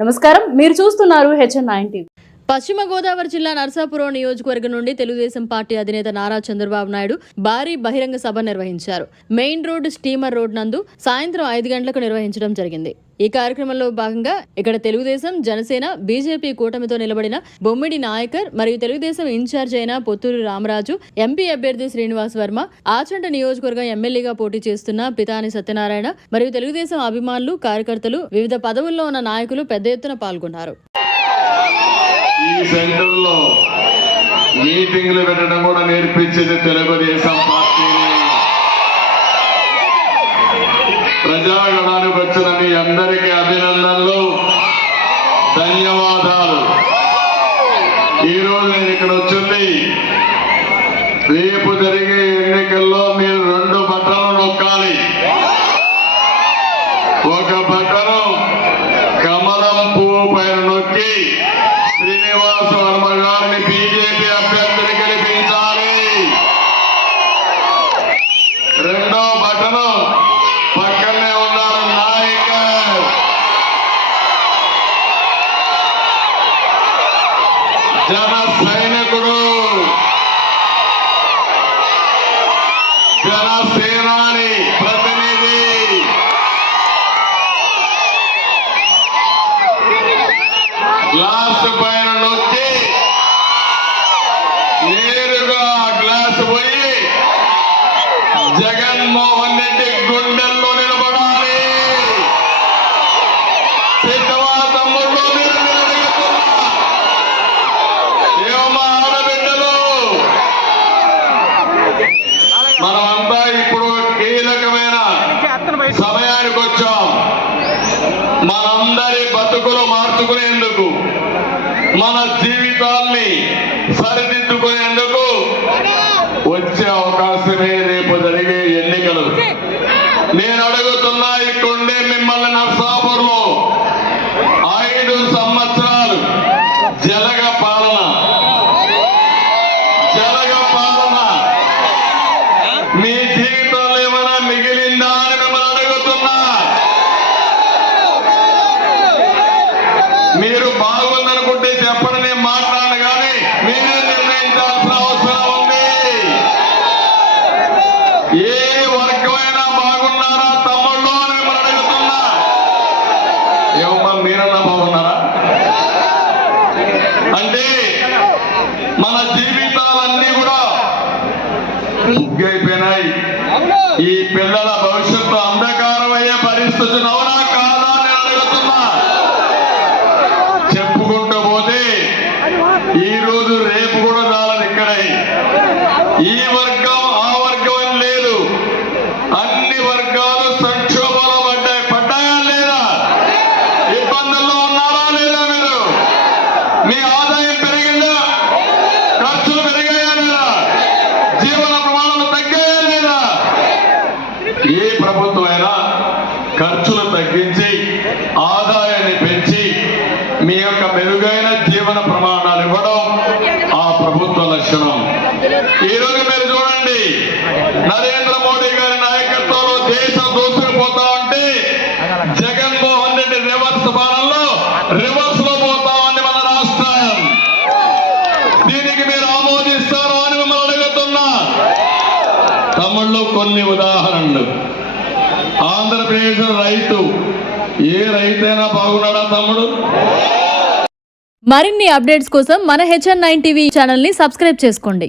నమస్కారం, మీరు చూస్తున్నారు HN9 టీవీ. పశ్చిమ గోదావరి జిల్లా నర్సాపురం నియోజకవర్గం నుండి తెలుగుదేశం పార్టీ అధినేత నారా చంద్రబాబు నాయుడు భారీ బహిరంగ సభ నిర్వహించారు. మెయిన్ రోడ్ స్టీమర్ రోడ్ నందు సాయంత్రం 5 గంటలకు నిర్వహించడం జరిగింది. ఈ కార్యక్రమంలో భాగంగా ఇక్కడ తెలుగుదేశం, జనసేన, బీజేపీ కూటమితో నిలబడిన బొమ్మిడి నాయకర్ మరియు తెలుగుదేశం ఇన్ఛార్జ్ అయిన పొత్తూరు రామరాజు, ఎంపీ అభ్యర్థి శ్రీనివాస్ వర్మ, ఆచంట నియోజకవర్గం ఎమ్మెల్యేగా పోటీ చేస్తున్న పితాని సత్యనారాయణ మరియు తెలుగుదేశం అభిమానులు, కార్యకర్తలు, వివిధ పదవుల్లో ఉన్న నాయకులు పెద్ద ఎత్తున పాల్గొన్నారు. ఈ సెంటర్లో మీటింగ్లు పెట్టడం కూడా నేర్పించేది తెలుగుదేశం పార్టీని. ప్రజాగణానికి వచ్చిన మీ అందరికీ అభినందనలు, ధన్యవాదాలు. ఈరోజు నేను ఇక్కడ వచ్చింది, రేపు జరిగే ఎన్నికల్లో మీరు 2 బటన్లు నొక్కాలి. ఒక బటను కమలం పువ్వు పైన నొక్కి శ్రీనివాస్ వర్మ గారిని బీజేపీ అభ్యర్థిని గెలిపించాలి. 2వ బటను పక్కనే ఉన్నారు నాయకర్, జన సైనికుడు, జనసేనాని ప్రతినిధి. గ్లాస్ పైన నొక్కి నేరుగా గ్లాస్ పోయి జగన్మోహన్ రెడ్డి గుండెల్లో నిలబడాలి. సిద్ధమా తమ్ముళ్ళు? మీరు నిలబడుతున్నా ఏమమ్మా ఆడబిడ్డలు? మనమంతా ఇప్పుడు కీలకమైన సమయానికి వచ్చాం. మనందరి బతుకులు మార్చుకునేందుకు, మన జీవితాల్ని సరిదిద్దుకునేందుకు వచ్చే అవకాశమే రేపు జరిగే ఎన్నికలు. నేను అడుగుతున్నా, ఇక్కడుండే మిమ్మల్ని నర్సాపూర్లో 5 సంవత్సరాలు జలగ పాలన మీ జీవితంలో ఏమైనా మిగిలిందా అని మిమ్మల్ని అడుగుతున్నా. మీరు బాగుందనుకుంటే చెప్పండి, నేను మాట్లాడను, కానీ మీరే నిర్ణయించాల్సిన అవసరం ఉంది. ఏ వర్గమైనా బాగున్నారా తమ్ముళ్ళు అని మిమ్మల్ని అడుగుతున్నా. ఏమమ్మా మీరన్నా బాగున్నారా? అంటే మన జీవితాలన్నీ కూడా ముగ్గైపోయినాయి. ఈ పిల్లల భవిష్యత్తు అంధకారం అయ్యే పరిస్థితి అవునా కాదా అని అడుగుతున్నా. చెప్పుకుంటూ పోతే ఈ రోజు రేపు కూడా చాలని ఇక్కడే. ఈ వర్గం ఆ వర్గం అని లేదు, అన్ని వర్గాలు సంక్షోభంలో పడ్డాయా లేదా? ఇబ్బందుల్లో ఉన్నారా లేదా? మీ ఆదాయం పెరిగిందా? ఖర్చులు పెరిగాయా లేదా? జీవన ప్రమాణాలు తగ్గాయా లేదా? ఏ ప్రభుత్వం అయినా ఖర్చులు తగ్గించి ఆదాయాన్ని పెంచి మీ యొక్క మెరుగైన జీవన ప్రమాణాలు ఇవ్వడం ఆ ప్రభుత్వ లక్షణం. ఈ రోజు మీరు చూడండి, నరేంద్ర మోడీ గారి నాయకత్వంలో దేశం దూసుకుపోతా ఉంటే జగన్మోహన్ రెడ్డి రివర్స్ పాలనలో రివర్స్ లో పోతా ఉంది మన రాష్ట్రం. దీనికి మీరు ఆమోదిస్తారు అని మిమ్మల్ని అడుగుతున్నా. తమ్ముళ్ళు, కొన్ని ఉదాహరణలు. ఆంధ్రప్రదేశ్ రైతు, ఏ రైతైనా బాగున్నాడా తమ్ముడు? మరిన్ని అప్డేట్స్ కోసం మన HN9 టీవీ ఛానల్ ని సబ్స్క్రైబ్ చేసుకోండి.